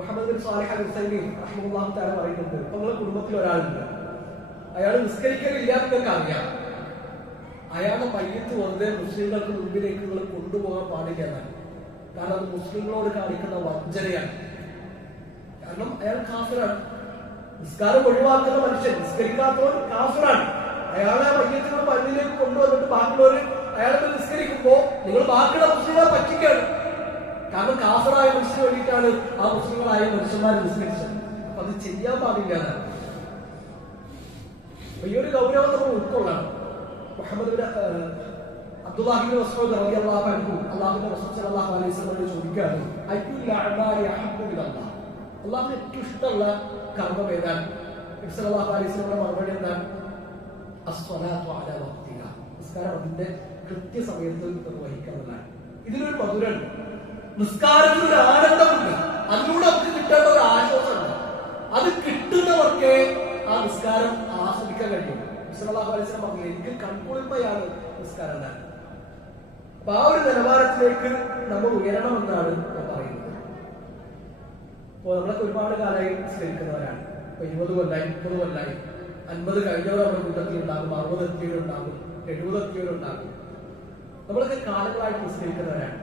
Muhammad bin Salih അൽ ഉസൈമീൻ റഹിമഹുല്ലാഹു തആല പറയുന്നുണ്ട്, നിങ്ങളുടെ കുടുംബത്തിൽ ഒരാളുണ്ട്, അയാൾ നിസ്കരിക്കലില്ല, നിങ്ങൾക്ക് അറിയാം, അയാളുടെ മയ്യത്ത് വെറുതെ മുസ്ലിങ്ങൾക്ക് മുമ്പിലേക്ക് നിങ്ങൾ കൊണ്ടുപോകാൻ പാടില്ല എന്നാണ്. കാരണം അത് മുസ്ലിങ്ങളോട് കാണിക്കുന്ന വഞ്ചനയാണ്. കാരണം അയാൾ കാഫിറാണ്. നിസ്കാരം ഒഴിവാക്കുന്ന മനുഷ്യൻ, നിസ്കരിക്കാത്തവൻ കാഫിറാണ്. അയാളെ മയ്യത്തുകൾ മണ്ണിലേക്ക് കൊണ്ടുവന്നിട്ട് ബാക്കിയുള്ളവർ അയാളെ നിസ്കരിക്കുമ്പോ നിങ്ങൾ ബാക്കിയുള്ള മുസ്ലിങ്ങളെ പറ്റിക്കാണ്. കാരണം കാഫിറായ മനുഷ്യന് വേണ്ടിയിട്ടാണ് ആ മുസ്ലിങ്ങളായ മനുഷ്യന്മാർ നിസ്കരിച്ചത്. അപ്പൊ അത് ചെയ്യാൻ പാടില്ല എന്നാണ്. ഈ ഒരു ഗൗരവം നമ്മൾ ഉൾക്കൊള്ളണം. മുഹമ്മദ് അബ്ദുല്ലാഹി ഇബ്നു മസ്ഊദ് റളിയല്ലാഹു അൻഹു അല്ലാഹുവിന്റെ റസൂൽ സ്വല്ലല്ലാഹു അലൈഹി വസല്ലം ചോദിക്കുകയാണ്, അയ്യുൽ അഅമാലി അഹബ്ബു ഇലല്ലാഹ്, അല്ലാഹുവിന് ഏറ്റവും ഇഷ്ടമുള്ള കർമ്മം ഏതാണ്? നബി സല്ലല്ലാഹു അലൈഹി വസല്ലം മറുപടി എന്താണ്? അസ്സലാത്തു അലാ വഖ്തിഹാ, നിസ്കാരം അതിന്റെ കൃത്യസമയത്ത് നിർവഹിക്കുന്നതാണ്. ഇതിനൊരു മധുരമുണ്ട്, നിസ്കാരത്തിൽ ഒരു ആനന്ദമുണ്ട്, അതിലൂടെ നമുക്ക് കിട്ടേണ്ട ഒരു ആശ്വാസമുണ്ട്. അത് കിട്ടുന്നവർക്ക് ആ നിസ്കാരം ആസ്വദിക്കാൻ കഴിയും. സല്ലല്ലാഹു അലൈഹി വസല്ലം പറഞ്ഞു, എനിക്ക് കൺകുളിർമയാണ് നിസ്കാരം എന്നാണ്. അപ്പൊ ആ ഒരു നിലവാരത്തിലേക്ക് നമ്മൾ ഉയരണമെന്നാണ് പറയുന്നത്. അപ്പോൾ നമ്മളൊക്കെ ഒരുപാട് കാലമായി നിസ്കരിക്കുന്നവരാണ്. ഇപ്പൊ 20 കൊല്ലായി, 30 കൊല്ലായി, 50 കഴിഞ്ഞവർ നമ്മുടെ കൂട്ടത്തിൽ ഉണ്ടാകും, 60 എത്തിയവരുണ്ടാകും, 70 എത്തിയവരുണ്ടാകും. നമ്മളൊക്കെ കാലങ്ങളായിട്ട് നിസ്കരിക്കുന്നവരാണ്.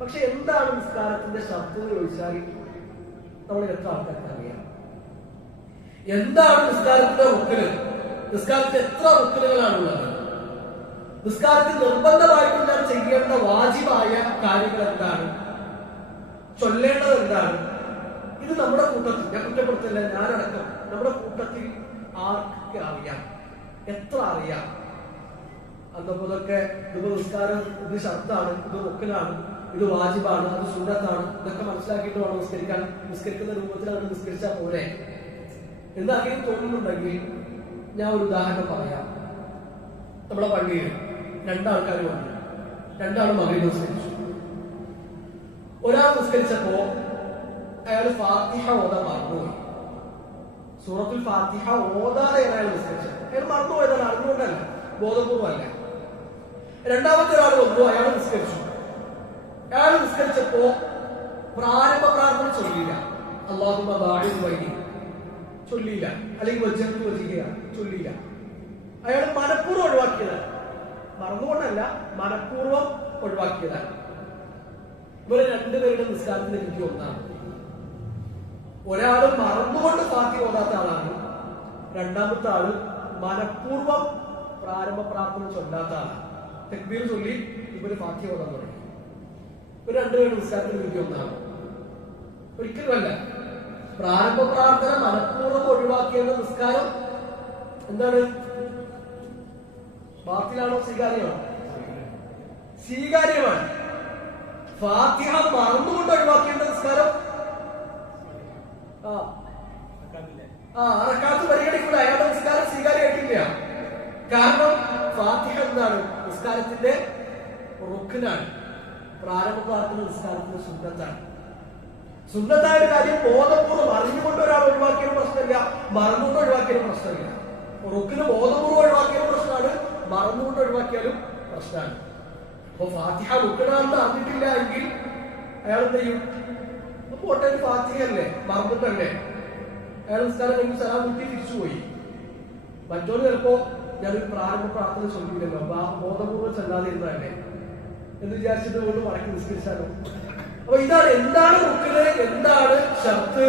പക്ഷെ എന്താണ് നിസ്കാരത്തിന്റെ ശബ്ദം എന്ന് ചോദിച്ചാൽ നമ്മളിൽ എത്ര ആൾക്കാർക്ക് അറിയാം? എന്താണ് നിസ്കാരത്തിന്റെ റുക്ന്? നിസ്കാരത്തിൽ എത്ര റുക്നുകളാണുള്ളത്? നിസ്കാരത്തിൽ നിർബന്ധമായിട്ടും ഞാൻ ചെയ്യേണ്ട വാജിബായ കാര്യങ്ങൾ എന്താണ്? ചൊല്ലേണ്ടത് എന്താണ്? ഇത് നമ്മുടെ കൂട്ടത്തിൽ, ഞാൻ കുറ്റപ്പെടുത്തില്ല, ഞാനടക്കം നമ്മുടെ കൂട്ടത്തിൽ ആർക്കൊക്കെ അറിയാം? എത്ര അറിയാം? അന്നപ്പോഴൊക്കെ ഇത് നിസ്കാരം, ഇത് ഷർത്താണ്, ഇത് റുക്നാണ്, ഇത് വാജിബാണ്, അത് സുന്നത്താണ്, ഇതൊക്കെ മനസ്സിലാക്കിയിട്ട് വേണം നിസ്കരിക്കാൻ. നിസ്കരിക്കുന്ന രൂപത്തിൽ അവർ നിസ്കരിച്ചാൽ പോലെ എന്താണെങ്കിലും തോന്നുന്നുണ്ടെങ്കിൽ ഞാൻ ഒരു ഉദാഹരണം പറയാം. നമ്മുടെ പള്ളിയിൽ 2 ആൾക്കാർ വന്നു, 2 ആൾ മഗ്‌രിബ് നിസ്കരിച്ചു. ഒരാൾ നിസ്കരിച്ചപ്പോ അയാൾ ഫാത്തിഹ ഓതാൻ മറന്നുപോയി. സൂറത്തുൽ ഫാത്തിഹ ഓതാതെ അയാൾ നിസ്കരിച്ചു. അയാൾ മറന്നുപോയതാണ്, അറിഞ്ഞുകൊണ്ടല്ല, ബോധപൂർവമല്ല. രണ്ടാമത്തെ ഒരാൾ വന്നു, അയാൾ നിസ്കരിച്ചു. അയാൾ നിസ്കരിച്ചപ്പോ പ്രാരംഭ പ്രാർത്ഥന ചൊല്ലില്ല, അല്ലാഹുമ്മ ബാഇദ് ബൈനി ചൊല്ലിയില്ല, അല്ലെങ്കിൽ വജ്ജഹ്തു വജ്ഹിയ ചൊല്ലിയില്ല. അയാൾ മനഃപൂർവ്വം ഒഴിവാക്കിയതാണ്, മറന്നുകൊണ്ടല്ല, മനഃപൂർവ്വം ഒഴിവാക്കിയതാണ്. ഇവരെ 2 പേരുടെ നിസ്കാരത്തിന് എനിക്ക് ഒന്നാണ്. ഒരാള് മറന്നുകൊണ്ട് ഫാത്തിഹ ഓതാത്ത ആളാണ്, രണ്ടാമത്തെ ആള് മനഃപൂർവ്വം പ്രാരംഭ പ്രാർത്ഥന ചൊല്ലാത്ത ആളാണ്. തക്ബീർ ചൊല്ലി ഇവര് ഫാത്തിഹ ഓതാൻ തുടങ്ങി. ഇവർ 2 പേരുടെ നിസ്കാരത്തിന് എനിക്ക് ഒന്നാണ്. ഒരിക്കലുമല്ല. പ്രാരംഭ പ്രാർത്ഥന മനഃപൂർവ്വം ഒഴിവാക്കിയ നിസ്കാരം എന്താണ്? ബാത്തിലാണോ സ്വീകാര്യമാണോ? സ്വീകാര്യമാണ്. ഫാത്തിഹ മറന്നുകൊണ്ട് ഒഴിവാക്കേണ്ട നിസ്കാരം റക്അത്ത് പരിഗണിക്കൂല, അയാളുടെ നിസ്കാരം സ്വീകാര്യമായിട്ടില്ല. കാരണം ഫാത്തിഹ എന്താണ്? നിസ്കാരത്തിന്റെ റുക്നാണ്. പ്രാരംഭ പ്രാർത്ഥന നിസ്കാരത്തിന്റെ സുന്നത്താണ്. സുന്നത്തായ ഒരു കാര്യം ബോധപൂർവ്വം അറിഞ്ഞുകൊണ്ട് ഒരാൾ ഒഴിവാക്കിയ പ്രശ്നമില്ല, മറന്നുകൊണ്ട് ഒഴിവാക്കിയാലും പ്രശ്നമില്ല. റുക്കിന് ബോധപൂർവ്വം ഒഴിവാക്കിയാലും പ്രശ്നമാണ്, മറന്നുകൊണ്ട് ഒഴിവാക്കിയാലും പ്രശ്നമാണ്. അപ്പൊ ഫാത്തിഹ റുക്കിനാണെന്ന് അറിഞ്ഞിട്ടില്ല എങ്കിൽ അയാൾ എന്ത് ചെയ്യും? പോട്ടെ, ഫാത്തിഹ അല്ലേ, മറന്നിട്ടല്ലേ, അയാൾ നിസ്കാരം കഴിഞ്ഞ് സലാം കുട്ടി തിരിച്ചുപോയി. മറ്റൊരു ചിലപ്പോ ഞാനൊരു പ്രാരംഭ പ്രാർത്ഥന ചൊല്ലിയില്ലല്ലോ, ബോധപൂർവ്വം ചെല്ലാതിരുന്നതല്ലേ എന്ന് വിചാരിച്ചിട്ട് കൊണ്ട് മടക്കി നിസ്കരിച്ചാലോ? അപ്പൊ ഇതാണ് എന്താണ് റുക്ന്, എന്താണ് ഷർത്ത്,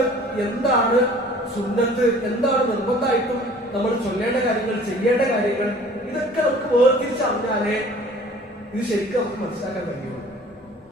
എന്താണ് സുന്നത്ത്, എന്താണ് നിർബന്ധമായിട്ടും നമ്മൾ ചൊല്ലേണ്ട കാര്യങ്ങൾ, ചെയ്യേണ്ട കാര്യങ്ങൾ, ഇതൊക്കെ നമുക്ക് വേർതിരിച്ചറിഞ്ഞാലേ ഇത് ശരിക്കും നമുക്ക് മനസ്സിലാക്കാൻ കഴിയുള്ളൂ.